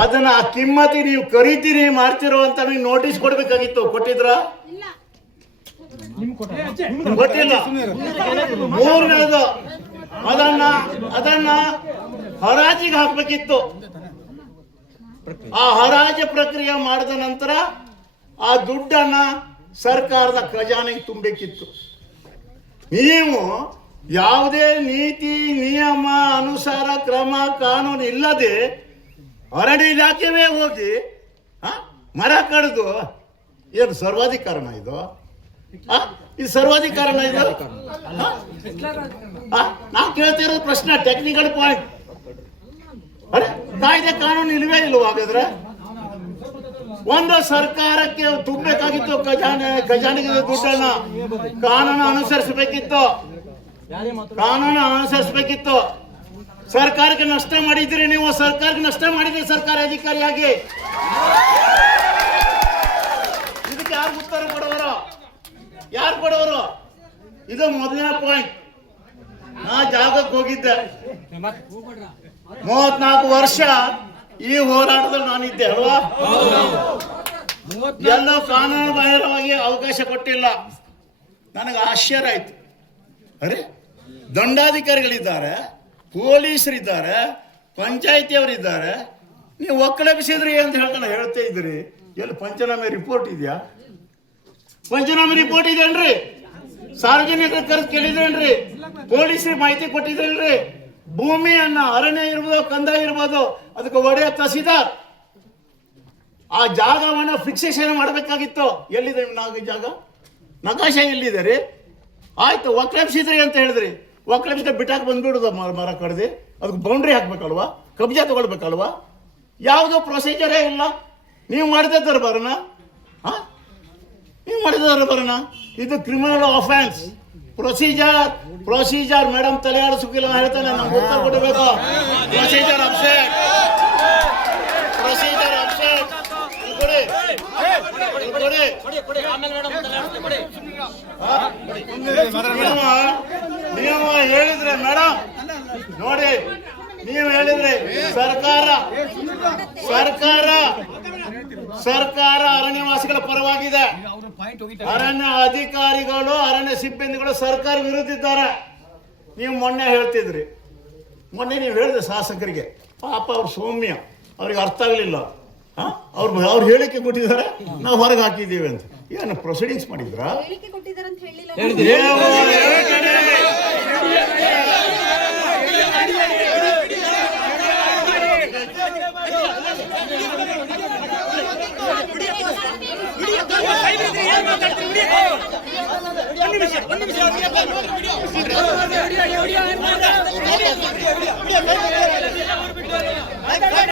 ಅದನ್ನ ಆ ಕಿಮ್ಮತಿ ನೀವು ಕರಿತೀರಿ ಮಾಡ್ತಿರೋ ಅಂತ ನೀವು ನೋಟಿಸ್ ಕೊಡ್ಬೇಕಾಗಿತ್ತು. ಕೊಟ್ಟಿದ್ರ? ಕೊಟ್ಟಿಲ್ಲ ಮೂರನೇದು ಅದನ್ನ ಅದನ್ನ ಹರಾಜಿಗೆ ಹಾಕ್ಬೇಕಿತ್ತು. ಆ ಹರಾಜು ಪ್ರಕ್ರಿಯೆ ಮಾಡಿದ ನಂತರ ಆ ದುಡ್ಡನ್ನ ಸರ್ಕಾರದ ಖಜಾನೆಗೆ ತುಂಬಬೇಕಿತ್ತು ನೀವು ಯಾವುದೇ ನೀತಿ ನಿಯಮ ಅನುಸಾರ ಕ್ರಮ ಕಾನೂನು ಇಲ್ಲದೆ ಅರಣ್ಯ ಇಲಾಖೆವೇ ಹೋಗಿ ಮರ ಕಡಿದು, ಏನು ಸರ್ವಾಧಿಕಾರಣ ಇದು? ಇದು ಸರ್ವಾಧಿಕಾರಣ ಇದು? ನಾವು ಕೇಳ್ತಾ ಇರೋದು ಪ್ರಶ್ನೆ ಟೆಕ್ನಿಕಲ್ ಪಾಯಿಂಟ್ ಅರೆ, ಕಾಯ್ದೆ ಕಾನೂನು ಇಲ್ವೇ ಇಲ್ವ ಹಾಗಾದ್ರೆ? ಒಂದು ಸರ್ಕಾರಕ್ಕೆ ತುಂಬಬೇಕಾಗಿತ್ತು ಖಜಾನೆ, ಖಜಾನೆಗೆ ದುಡ್ಡನ್ನ ಕಾನೂನು ಅನುಸರಿಸಬೇಕಿತ್ತು. ಕಾನೂನು ಅನುಸರಿಸಬೇಕಿತ್ತು. ಸರ್ಕಾರಕ್ಕೆ ನಷ್ಟ ಮಾಡಿದ್ದೀರಿ ನೀವು ಸರ್ಕಾರಕ್ಕೆ ನಷ್ಟ ಮಾಡಿದ್ರಿ ಸರ್ಕಾರಿ ಅಧಿಕಾರಿಯಾಗಿ. ಇದಕ್ಕೆ ಯಾರು ಉತ್ತರ ಕೊಡೋರು? ಯಾರು ಕೊಡೋರು? ಇದು ಮೊದಲನೇ ಪಾಯಿಂಟ್ ನಾ ಜಾಗಕ್ಕೆ ಹೋಗಿದ್ದೆ. ಮೂವತ್ನಾಲ್ಕು ವರ್ಷ ಈ ಹೋರಾಟದಲ್ಲಿ ನಾನಿದ್ದೆ, ಅಲ್ವಾ? ಎಲ್ಲ ಕಾನೂನು ಬಾಹಿರವಾಗಿ ಅವಕಾಶ ಕೊಟ್ಟಿಲ್ಲ. ನನಗೆ ಆಶ್ಚರ್ಯ ಆಯ್ತು. ಅರೆ, ದಂಡಾಧಿಕಾರಿಗಳಿದ್ದಾರೆ. ಪೊಲೀಸರಿದ್ದಾರೆ, ಪಂಚಾಯತಿಯವರಿದ್ದಾರೆ. ನೀವು ಒಕ್ಕಲೆಬ್ಬಿಸಿದ್ರಿ ಅಂತ ಹೇಳ್ತಾನೆ, ಹೇಳ್ತಾ ಇದ್ರಿ ಎಲ್ಲಿ ಪಂಚನಾಮೆ ರಿಪೋರ್ಟ್ ಇದೆಯಾ? ಪಂಚನಾಮೆ ರಿಪೋರ್ಟ್ ಇದೆಯೇನ್ರಿ ಸಾರ್ವಜನಿಕರ ಕರೆದು ಕೇಳಿದ್ರೇನ್ರಿ ಪೊಲೀಸರಿಗೆ ಮಾಹಿತಿ ಕೊಟ್ಟಿದ್ರೇನ್ರಿ ಭೂಮಿಯನ್ನ ಅರಣ್ಯ ಇರ್ಬೋದು, ಕಂದ ಇರ್ಬೋದು, ಅದಕ್ಕೆ ಒಡೆಯ ತಸಿದ ಆ ಜಾಗವನ್ನು ಫಿಕ್ಸೇಷನ್ ಮಾಡಬೇಕಾಗಿತ್ತು. ಎಲ್ಲಿದೆ ನಾಲ್ಕು ಜಾಗ? ನಕಾಶ ಎಲ್ಲಿದೆ ರೀ? ಆಯ್ತು ಒಕ್ಕಲೆಬ್ಸಿದ್ರಿ ಅಂತ ಹೇಳಿದ್ರಿ. ಒಕ್ಕಲೆಬ್ಸಿದ ಬಿಟ್ಟಾಕ್ ಬಂದ್ಬಿಡುದ ಮರ ಮರ ಕಡ್ದು. ಅದಕ್ಕೆ ಬೌಂಡ್ರಿ ಹಾಕ್ಬೇಕಲ್ವಾ? ಕಬ್ಜಾ ತಗೊಳ್ಬೇಕಲ್ವಾ? ಯಾವುದೋ ಪ್ರೊಸೀಜರೇ ಇಲ್ಲ. ನೀವು ಮಾಡಿದ ಬರೋಣ ಹಾ? ನೀವು ಮಾಡಿದ ಬರೋಣ ಇದು criminal offence procedure procedure madam ತಲೆ ಆಡಿಸೋಕಿಲ್ಲ ಹೇಳ್ತಾನೆ ನಮ್ಗೆ ಉತ್ತರ ಕೊಡಬೇಕು ಪ್ರೊಸೀಜರ್ ಅಪ್ಸೆಟ್ ಪ್ರೊಸೀಜರ್ ಅಪ್ಸೆಟ್ ಕೊಡಿ. ಕೊಡಿ. ಕೊಡಿ ಹಾ? ನಿಯಮ ನಿಯಮ ಹೇಳಿದ್ರೆ ಮೇಡಮ್ ನೋಡಿ ನೀವು ಹೇಳಿದ್ರೆ ಸರ್ಕಾರ ಸರ್ಕಾರ ಸರ್ಕಾರ ಅರಣ್ಯವಾಸಿಗಳ ಪರವಾಗಿದೆ. ಅರಣ್ಯ ಅಧಿಕಾರಿಗಳು ಅರಣ್ಯ ಸಿಬ್ಬಂದಿಗಳು ಸರ್ಕಾರ ವಿರುದ್ಧ ಇದ್ದಾರೆ. ನೀವು ಮೊನ್ನೆ ಹೇಳ್ತಿದ್ರಿ. ಮೊನ್ನೆ ನೀವು ಹೇಳಿದ್ರೆ ಶಾಸಕರಿಗೆ ಪಾಪ ಅವ್ರ ಸೌಮ್ಯ ಅವ್ರಿಗೆ ಅರ್ಥ ಆಗಲಿಲ್ಲ. ಅವ್ರು ಅವ್ರು ಹೇಳಿಕೆ ಕೊಟ್ಟಿದ್ದಾರೆ ನಾವು ಹೊರಗೆ ಹಾಕಿದ್ದೀವಿ ಅಂತ. ಏನು ಪ್ರೊಸೀಡಿಂಗ್ಸ್ ಮಾಡಿದ್ರಾ? விடியா